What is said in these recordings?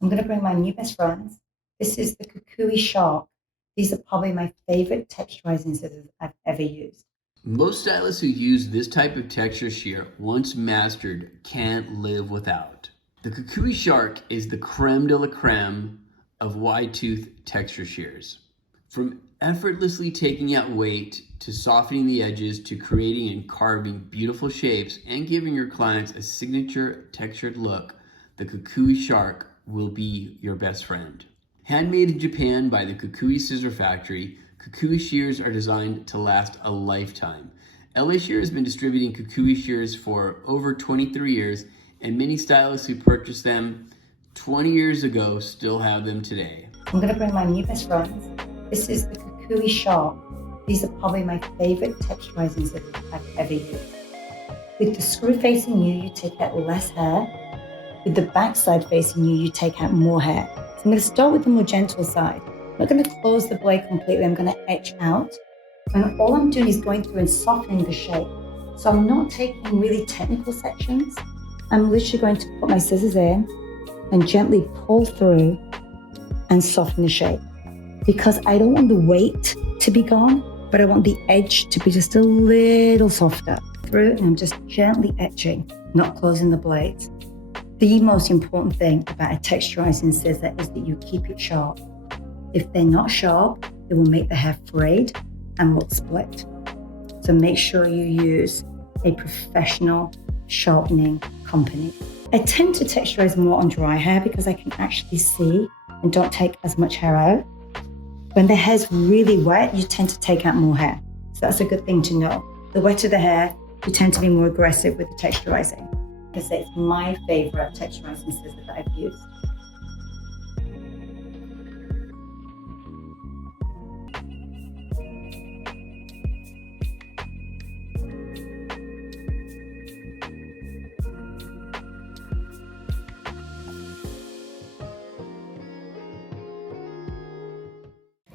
I'm going to bring my new best friends. This is the Kikui Shark. These are probably my favorite texturizing scissors I've ever used. Most stylists who use this type of texture shear, once mastered, can't live without. The Kikui Shark is the creme de la creme of wide tooth texture shears. From effortlessly taking out weight to softening the edges to creating and carving beautiful shapes and giving your clients a signature textured look, the Kikui Shark will be your best friend. Handmade in Japan by the Kukui Scissor Factory, Kikui shears are designed to last a lifetime. LA Shear has been distributing Kikui shears for over 23 years, and many stylists who purchased them 20 years ago still have them today. I'm going to bring my new best friends. This is the Kikui Shark. These are probably my favorite texturizing scissors I've ever used. With the screw facing you take out less hair. With the backside facing you take out more hair. So I'm going to start with the more gentle side. I'm not going to close the blade completely. I'm going to etch out. And all I'm doing is going through and softening the shape. So I'm not taking really technical sections. I'm literally going to put my scissors in and gently pull through and soften the shape. Because I don't want the weight to be gone, but I want the edge to be just a little softer. Through, and I'm just gently etching, not closing the blades. The most important thing about a texturizing scissor is that you keep it sharp. If they're not sharp, it will make the hair frayed and look split. So make sure you use a professional sharpening company. I tend to texturize more on dry hair because I can actually see and don't take as much hair out. When the hair's really wet, you tend to take out more hair. So that's a good thing to know. The wetter the hair, you tend to be more aggressive with the texturizing. Because it's my favorite texturizing scissor that I've used.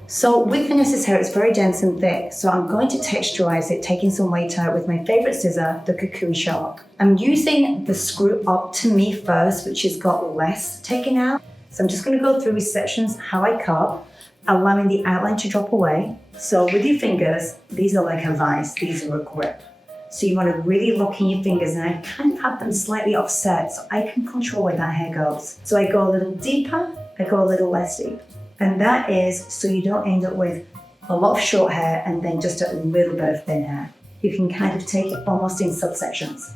So with Vanessa's hair, it's very dense and thick, so I'm going to texturize it, taking some weight out with my favorite scissor, the Kikui Shark. I'm using the screw up to me first, which has got less taken out. So I'm just going to go through with sections how I cut, allowing the outline to drop away. So with your fingers, these are like a vice, these are a grip. So you want to really lock in your fingers, and I kind of have them slightly offset so I can control where that hair goes. So I go a little deeper, I go a little less deep. And that is so you don't end up with a lot of short hair and then just a little bit of thin hair. You can kind of take it almost in subsections.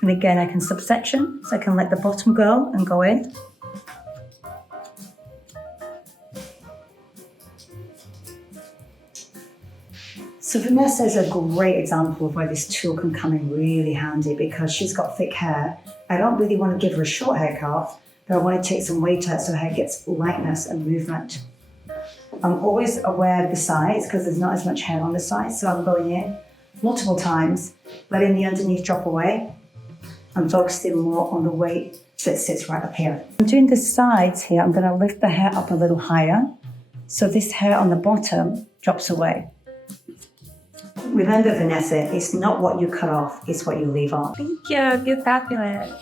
And again, I can subsection, so I can let the bottom go and go in. So Vanessa is a great example of where this tool can come in really handy because she's got thick hair. I don't really want to give her a short haircut, but I want to take some weight out so her hair gets lightness and movement. I'm always aware of the sides because there's not as much hair on the sides, so I'm going in multiple times, letting the underneath drop away and focusing more on the weight that sits right up here. I'm doing the sides here. I'm going to lift the hair up a little higher so this hair on the bottom drops away. Remember, Vanessa, it's not what you cut off, it's what you leave on. Thank you, you're fabulous.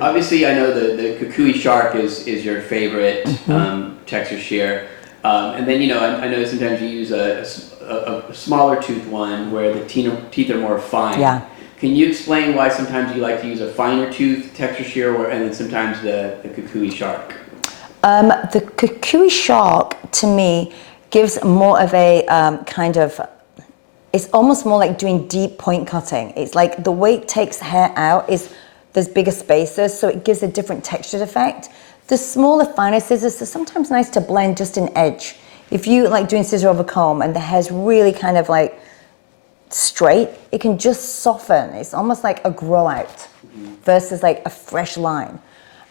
Obviously, I know the Kukui Shark is your favorite texture shear. And then, I know sometimes you use a smaller tooth one where the teeth are more fine. Yeah. Can you explain why sometimes you like to use a finer tooth texture shear and then sometimes the Kukui Shark? The Kikui Shark, to me, gives more of a it's almost more like doing deep point cutting. It's like the weight takes hair out, there's bigger spaces, so it gives a different textured effect. The smaller, finer scissors are sometimes nice to blend just an edge. If you like doing scissor over comb and the hair's really kind of like straight, it can just soften. It's almost like a grow out versus like a fresh line.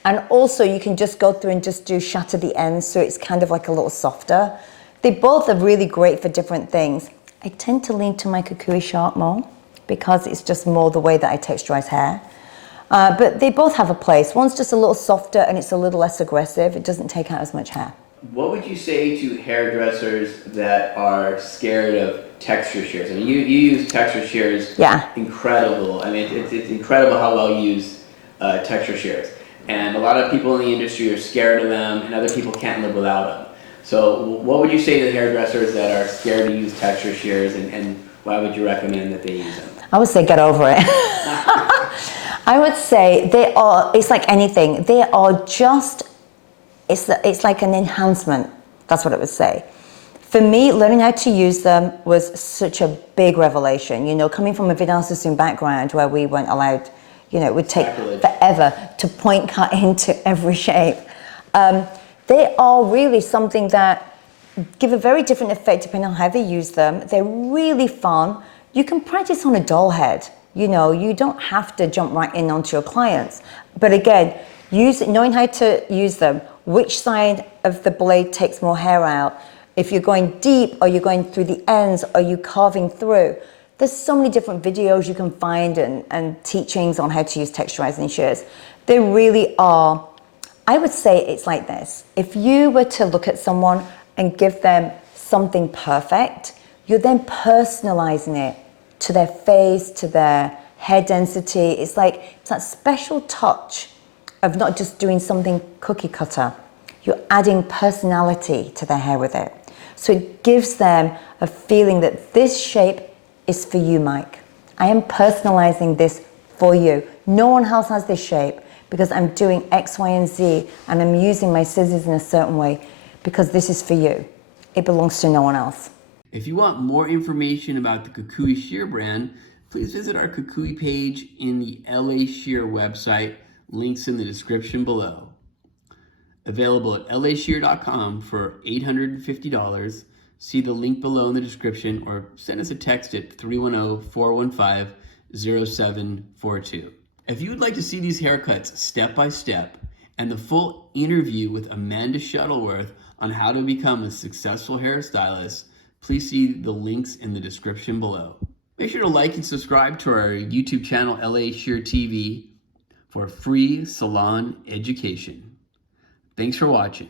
And also you can just go through and just do shatter the ends so it's kind of like a little softer. They both are really great for different things. I tend to lean to my Kikui Shark more because it's just more the way that I texturize hair. But they both have a place. One's just a little softer and it's a little less aggressive. It doesn't take out as much hair. What would you say to hairdressers that are scared of texture shears? I mean, you use texture shears. Yeah. Incredible. I mean, it's incredible how well you use texture shears. And a lot of people in the industry are scared of them, and other people can't live without them. So what would you say to hairdressers that are scared to use texture shears, and why would you recommend that they use them? I would say get over it. I would say it's like anything. They are just, it's like an enhancement. That's what I would say. For me, learning how to use them was such a big revelation. You know, coming from a vinyl system background where we weren't allowed, you know, it would take forever to point cut into every shape. They are really something that give a very different effect depending on how they use them. They're really fun. You can practice on a doll head. You know, you don't have to jump right in onto your clients. But again, knowing how to use them, which side of the blade takes more hair out, if you're going deep, or you're going through the ends, or you carving through. There's so many different videos you can find and teachings on how to use texturizing shears. They really are, I would say it's like this. If you were to look at someone and give them something perfect, you're then personalizing it to their face, to their hair density. It's that special touch of not just doing something cookie cutter. You're adding personality to their hair with it. So it gives them a feeling that this shape is for you, Mike. I am personalizing this for you. No one else has this shape because I'm doing X, Y, and Z, and I'm using my scissors in a certain way because this is for you. It belongs to no one else. If you want more information about the Kikui Shear brand, please visit our Kukui page in the LA Shear website. Links in the description below. Available at lashear.com for $850. See the link below in the description or send us a text at 310-415-0742. If you would like to see these haircuts step by step and the full interview with Amanda Shuttleworth on how to become a successful hairstylist, please see the links in the description below. Make sure to like and subscribe to our YouTube channel, LA Shear TV, for free salon education. Thanks for watching.